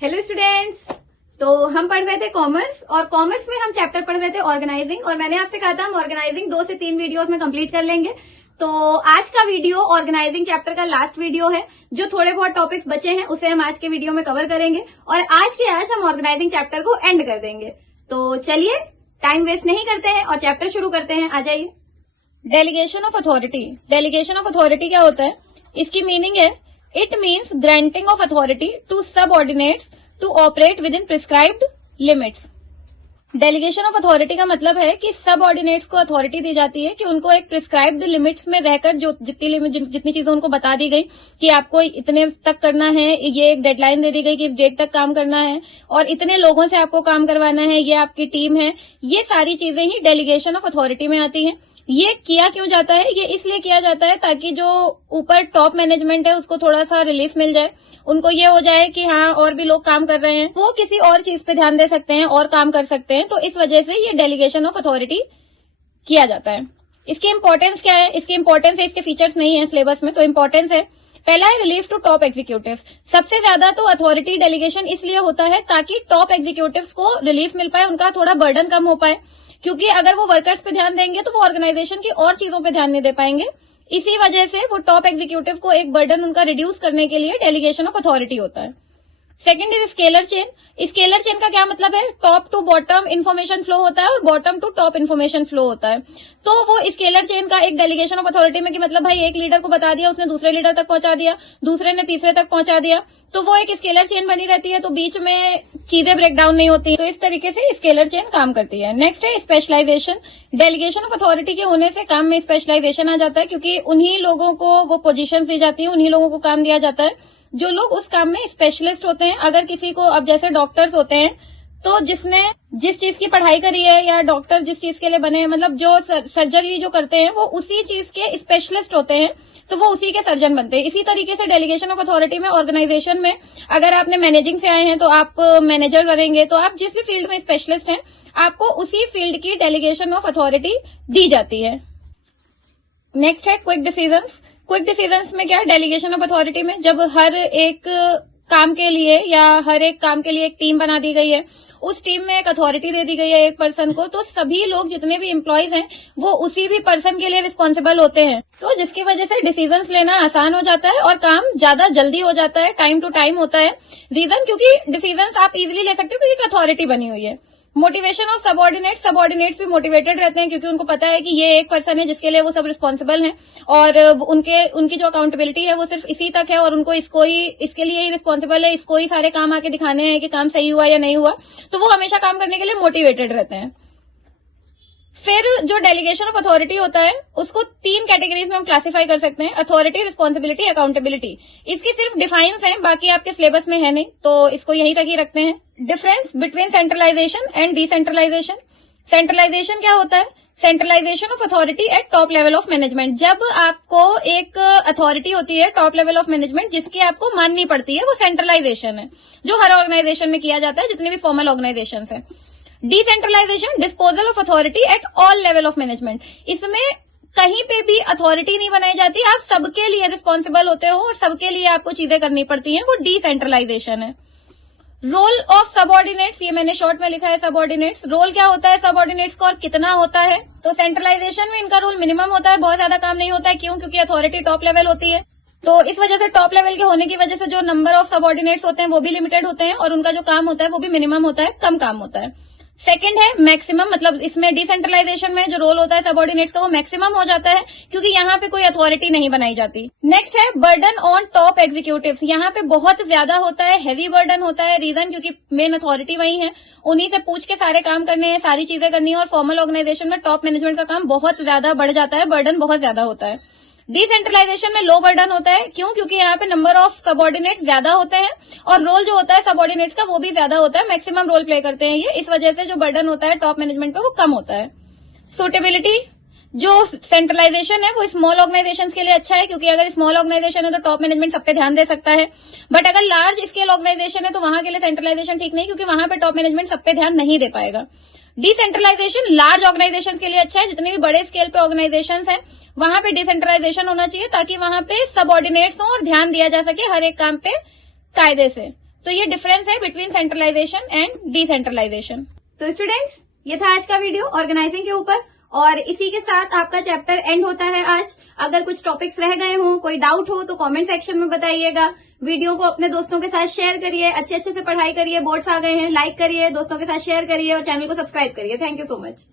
Hello students. तो हम पढ़ रहे थे कॉमर्स और कॉमर्स में हम चैप्टर पढ़ रहे थे ऑर्गेनाइजिंग और मैंने आपसे कहा था हम ऑर्गेनाइजिंग 2 से 3 वीडियोस में कंप्लीट कर लेंगे। तो आज का वीडियो ऑर्गेनाइजिंग चैप्टर का लास्ट वीडियो है। जो थोड़े बहुत टॉपिक्स बचे हैं उसे हम आज के वीडियो में कवर करेंगे और आज के आज हम ऑर्गेनाइजिंग चैप्टर को एंड कर देंगे। तो चलिए टाइम वेस्ट नहीं करते हैं और चैप्टर शुरू करते हैं। आ जाइए। Delegation of authority. Delegation of authority क्या होता है? इसकी मीनिंग है it means granting of authority to subordinates to operate within prescribed limits. Delegation of authority का मतलब है कि सबऑर्डिनेट्स को अथॉरिटी दी जाती है कि उनको एक प्रिस्क्राइब्ड लिमिट्स में रहकर जो जितनी चीजें उनको बता दी गई कि आपको इतने तक करना है, ये एक डेडलाइन दे दी गई कि इस डेट तक काम करना है और इतने लोगों से आपको काम करवाना है, ये आपकी टीम है। ये सारी चीजें ही डेलीगेशन ऑफ अथॉरिटी में आती हैं। ये किया क्यों जाता है? ये इसलिए किया जाता है ताकि जो ऊपर टॉप मैनेजमेंट है उसको थोड़ा सा रिलीफ मिल जाए। उनको ये हो जाए कि हाँ और भी लोग काम कर रहे हैं, वो किसी और चीज पे ध्यान दे सकते हैं और काम कर सकते हैं। तो इस वजह से ये डेलीगेशन ऑफ अथॉरिटी किया जाता है। इसकी इंपॉर्टेंस क्या है? इसकी इंपॉर्टेंस है, इसके फीचर्स नहीं है सिलेबस में, तो इंपॉर्टेंस है। पहला है रिलीफ टू टॉप एग्जीक्यूटिव। सबसे ज्यादा तो अथॉरिटी डेलीगेशन इसलिए होता है ताकि टॉप एग्जीक्यूटिव्स को रिलीफ मिल पाए, उनका थोड़ा बर्डन कम हो पाए। क्योंकि अगर वो वर्कर्स पे ध्यान देंगे तो वो ऑर्गेनाइजेशन की और चीजों पे ध्यान नहीं दे पाएंगे। इसी वजह से वो टॉप एग्जीक्यूटिव को एक बर्डन उनका रिड्यूस करने के लिए डेलीगेशन ऑफ अथॉरिटी होता है। Second is scalar chain. Scalar chain का क्या मतलब है? Top to bottom information flow होता है और bottom to top information flow होता है। तो वो स्केलर चेन का एक डेलीगेशन ऑफ अथॉरिटी में कि मतलब भाई एक लीडर को बता दिया, उसने दूसरे लीडर तक पहुंचा दिया, दूसरे ने तीसरे तक पहुंचा दिया, तो वो एक स्केलर चेन बनी रहती है। तो बीच में चीजें ब्रेक डाउन नहीं होती। तो इस तरीके से स्केलर चेन काम करती है। नेक्स्ट है स्पेशलाइजेशन। डेलीगेशन ऑफ अथॉरिटी के होने से काम में स्पेशलाइजेशन आ जाता है क्योंकि उन्हीं लोगों को वो पोजीशन दी जाती है, उन्हीं लोगों को काम दिया जाता है जो लोग उस काम में स्पेशलिस्ट होते हैं। अगर किसी को, अब जैसे डॉक्टर्स होते हैं तो जिसने जिस चीज की पढ़ाई करी है या डॉक्टर जिस चीज के लिए बने हैं, मतलब जो सर्जरी जो करते हैं वो उसी चीज के स्पेशलिस्ट होते हैं, तो वो उसी के सर्जन बनते हैं। इसी तरीके से डेलीगेशन ऑफ अथॉरिटी में ऑर्गेनाइजेशन में अगर आपने मैनेजिंग से आए हैं तो आप मैनेजर बनेंगे। तो आप जिस भी फील्ड में स्पेशलिस्ट हैं आपको उसी फील्ड की डेलीगेशन ऑफ अथॉरिटी दी जाती है। नेक्स्ट है क्विक डिसीजंस। क्विक डिसीजंस में क्या? डेलीगेशन ऑफ अथॉरिटी में जब हर एक काम के लिए या हर एक काम के लिए एक टीम बना दी गई है, उस टीम में एक अथॉरिटी दे दी गई है एक पर्सन को, तो सभी लोग जितने भी एम्प्लॉयज हैं वो उसी भी पर्सन के लिए रिस्पॉन्सिबल होते हैं। तो जिसकी वजह से डिसीजंस लेना आसान हो जाता है और काम ज्यादा जल्दी हो जाता है, टाइम टू टाइम होता है। रीजन क्योंकि डिसीजंस आप इजीली ले सकते हो क्योंकि एक अथॉरिटी बनी हुई है। Motivation of subordinates. सबऑर्डिनेट्स भी मोटिवेटेड रहते हैं क्योंकि उनको पता है कि ये एक पर्सन है जिसके लिए वो सब रिस्पॉन्सिबल हैं और उनकी जो अकाउंटेबिलिटी है वो सिर्फ इसी तक है और उनको इसके लिए ही रिस्पॉन्सिबल है, इसको ही सारे काम आके दिखाने हैं कि काम सही हुआ या नहीं हुआ। तो वो हमेशा काम करने के लिए मोटिवेटेड रहते हैं। फिर जो डेलीगेशन ऑफ अथॉरिटी होता है उसको 3 कैटेगरीज में हम क्लासिफाई कर सकते हैं: अथॉरिटी, रिस्पॉन्सिबिलिटी, अकाउंटेबिलिटी। इसकी सिर्फ डिफाइंस हैं, बाकी आपके सिलेबस में है नहीं, तो इसको यहीं तक ही रखते हैं। Difference between centralisation and decentralisation. Centralisation क्या होता है? Centralisation of authority at top level of management. जब आपको एक अथॉरिटी होती है टॉप लेवल ऑफ मैनेजमेंट जिसकी आपको माननी पड़ती है, वो सेंट्रलाइजेशन है जो हर ऑर्गेनाइजेशन में किया जाता है, जितने भी फॉर्मल ऑर्गेनाइजेशन है। Decentralisation disposal of authority at all level of management. इसमें कहीं पे भी अथॉरिटी नहीं बनाई जाती, आप सबके लिए रिस्पॉन्सिबल होते हो और सबके लिए आपको चीजें करनी पड़ती हैं, वो डिसेंट्रलाइजेशन है। रोल ऑफ सबऑर्डिनेट्स, ये मैंने शॉर्ट में लिखा है सबऑर्डिनेट्स। रोल क्या होता है सबऑर्डिनेट्स का और कितना होता है? तो सेंट्रलाइजेशन में इनका रोल मिनिमम होता है, बहुत ज्यादा काम नहीं होता है। क्यों? क्योंकि अथॉरिटी टॉप लेवल होती है, तो इस वजह से टॉप लेवल के होने की वजह से जो नंबर ऑफ सबऑर्डिनेट्स होते हैं वो भी लिमिटेड होते हैं और उनका जो काम होता है वो भी मिनिमम होता है, कम काम होता है। सेकंड है मैक्सिमम, मतलब इसमें डिसेंट्रलाइजेशन में जो रोल होता है सबऑर्डिनेट्स का वो मैक्सिमम हो जाता है क्योंकि यहाँ पे कोई अथॉरिटी नहीं बनाई जाती। नेक्स्ट है बर्डन ऑन टॉप एग्जीक्यूटिव्स। यहाँ पे बहुत ज्यादा होता है, हैवी बर्डन होता है। रीजन क्योंकि मेन अथॉरिटी वही है, उन्हीं से पूछ के सारे काम करने हैं, सारी चीजें करनी है और फॉर्मल ऑर्गेनाइजेशन में टॉप मैनेजमेंट का काम बहुत ज्यादा बढ़ जाता है, बर्डन बहुत ज्यादा होता है। डिसेंट्रलाइजेशन में लो बर्डन होता है। क्यों? क्योंकि यहाँ पे नंबर ऑफ सबऑर्डिनेट्स ज्यादा होते हैं और रोल जो होता है सबऑर्डिनेट्स का वो भी ज्यादा होता है, मैक्सिमम रोल प्ले करते हैं ये। इस वजह से जो बर्डन होता है टॉप मैनेजमेंट पे वो कम होता है। सूटेबिलिटी, जो सेंट्रलाइजेशन है वो स्मॉल ऑर्गेनाइजेशन के लिए अच्छा है क्योंकि अगर स्मॉल ऑर्गेनाइजेशन है तो टॉप मैनेजमेंट सब पे ध्यान दे सकता है। बट अगर लार्ज स्केल ऑर्गेनाइजेशन है तो वहां के लिए सेंट्रलाइजेशन ठीक नहीं क्योंकि वहां पे टॉप मैनेजमेंट सब पे ध्यान नहीं दे पाएगा। डिसेंट्रलाइजेशन लार्ज ऑर्गेनाइजेशन के लिए अच्छा है, जितने भी बड़े स्केल पे ऑर्गेनाइजेशन हैं वहां पे डिसेंट्रलाइजेशन होना चाहिए ताकि वहां पे सबऑर्डिनेट्स हो और ध्यान दिया जा सके हर एक काम पे कायदे से। तो ये डिफरेंस है बिटवीन सेंट्रलाइजेशन एंड डिसेंट्रलाइजेशन। तो स्टूडेंट्स, ये था आज का वीडियो ऑर्गेनाइजिंग के ऊपर, और इसी के साथ आपका चैप्टर एंड होता है आज। अगर कुछ टॉपिक्स रह गए हो, कोई डाउट हो, तो कमेंट सेक्शन में बताइएगा। वीडियो को अपने दोस्तों के साथ शेयर करिए, अच्छे से पढ़ाई करिए, बोर्ड्स आ गए हैं, लाइक करिए, दोस्तों के साथ शेयर करिए और चैनल को सब्सक्राइब करिए। Thank you so much.